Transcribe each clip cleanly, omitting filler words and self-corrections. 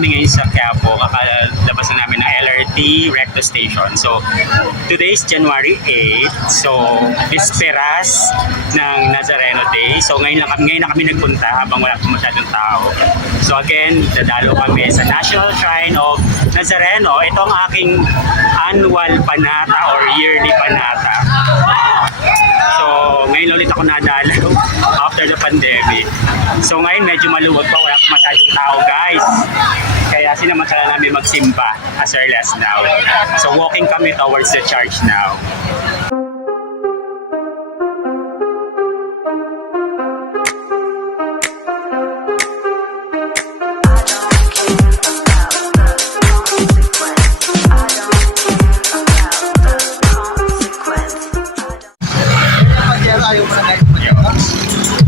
kami ngayon sa Quiapo, kakalabas na namin ng LRT Recto Station. So, today is January 8, so bisperas ng Nazareno Day. So, ngayon na kami nagpunta habang wala pa masyadong tao. So, again, dadalo kami sa National Shrine of Nazareno. Ito ang aking annual panata or yearly panata. So, ngayon ulit ako nadalaw after the pandemic. So, ngayon medyo maluwag pa, wala pa masyadong tao, guys. Kaya sinamantala namin magsimba as early as now. So, walking kami towards the church now.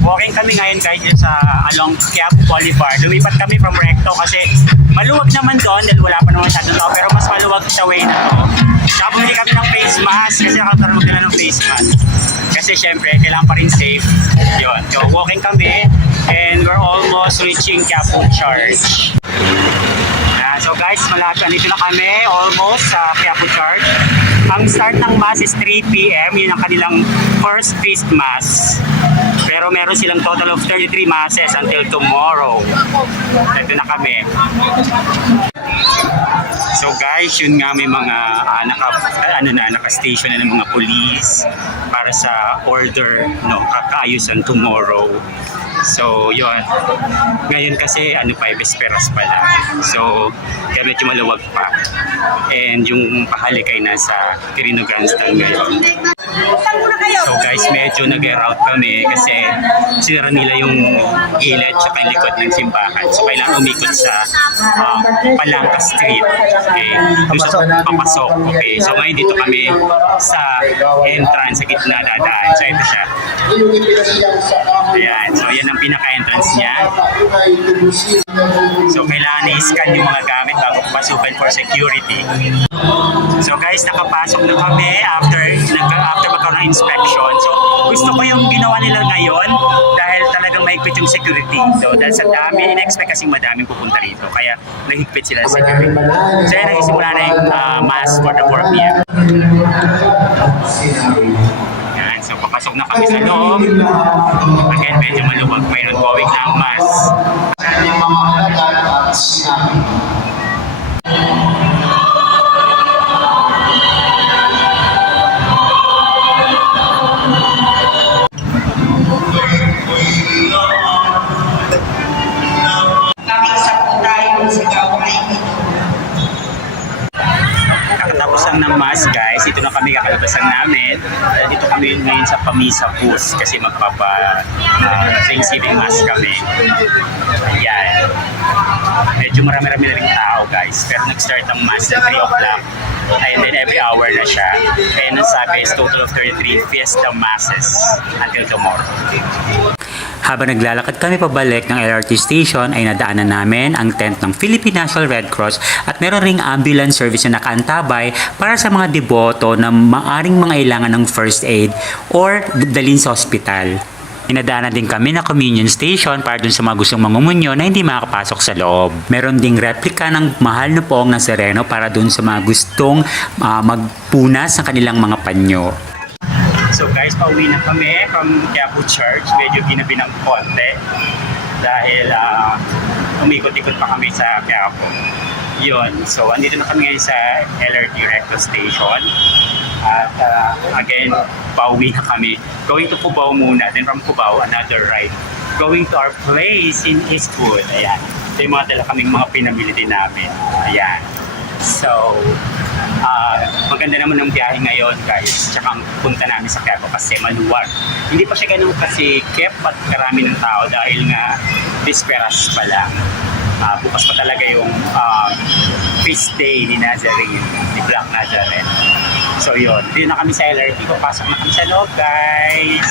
Walking kami ngayon guys sa along Quiapo Boulevard. Lumipat kami from Recto kasi maluwag naman doon dahil wala pa naman masyadong tao, pero mas maluwag sa way na to. Tsaka bumili kami ng face mask kasi nakakaroon kami ng face mask. Kasi syempre kailangan pa rin safe. Yun. So walking kami and we're almost reaching Quiapo Church. So guys, malapit dito na kami almost sa Quiapo Church. Ang start ng mass is 3 p.m. Yun ang kanilang first feast mass. Pero meron silang total of 33 masses until tomorrow. Ito na kami. So guys, yun nga may mga naka-station na ng mga police para sa order, kakaayusan tomorrow. So, yun. Ngayon kasi, besperas pala. So, kaya medyo maluwag pa. And yung pahalik ay nasa Quirino Grandstand ngayon. So guys, medyo nag-route kami kasi sinara nila yung gilid at yung likod ng simbahan. So, kailangan umikot sa Palangka Street. Okay? Doon sa papasok. Okay? So, ngayon dito kami sa entrance, sa gitna dadaan. So, ito siya. Ayan. So, yan ang pinaka-entrance niya. So, kailangan i-scan yung mga gamit bago pasukan for security. So, guys, nakapasok na kami after magkaroon ng inspection. So, gusto ko yung ginawa nila ngayon dahil talagang mahigpit yung security. So, dahil sa dami, in-expect kasing madaming pupunta rito. Kaya, nahigpit sila sa security. So, yan, nagsimula na yung mass for the 4 p.m. So, papasok na kami sa loob. Again, medyo maluwag. Mayroon going na ang mass. Kakatapos lang ng mass, guys. Ito na kami kakalabasan namin. Dito kami ngayon sa Pamisa Bus kasi Thanksgiving mass kami. Ayan. Medyo marami-rami na rin tao, guys. Pero nag-start ang mass at 3 o'clock. And then every hour na siya. And ang sabi is total of 33 fiesta masses until tomorrow. Habang naglalakad kami pabalik ng LRT station ay nadaanan namin ang tent ng Philippine National Red Cross at meron ring ambulance service na nakaantabay para sa mga deboto na maaring mangailangan ng first aid or dalhin sa ospital. Inadaanan din kami na communion station para dun sa mga gustong mangumunyo na hindi makakapasok sa loob. Meron ding replika ng mahal na poong Nazareno para dun sa mga gustong magpunas ng kanilang mga panyo. So guys, pauwi na kami from Quiapo Church. Medyo ginabi ng konti dahil umikot-ikot pa kami sa Quiapo. Yun. So, andito na kami ngayon sa LRT Recto Station. At again, pauwi na kami. Going to Cubao muna. Then from Cubao, another ride. Going to our place in Eastwood. Ayan. So, yung mga dala kaming mga pinamili din namin. Ayan. So, maganda naman ang biyahe ngayon, guys. Tsaka ang punta namin sa Quiapo kasi maluwag. Hindi pa siya ganun kasi at karami ng tao dahil nga bisperas pa lang. Bukas pa talaga yung feast day ni Nazarene, ni Black Nazarene. So yun, dito na kami sa LRT. Papasok na kami sa loob, guys.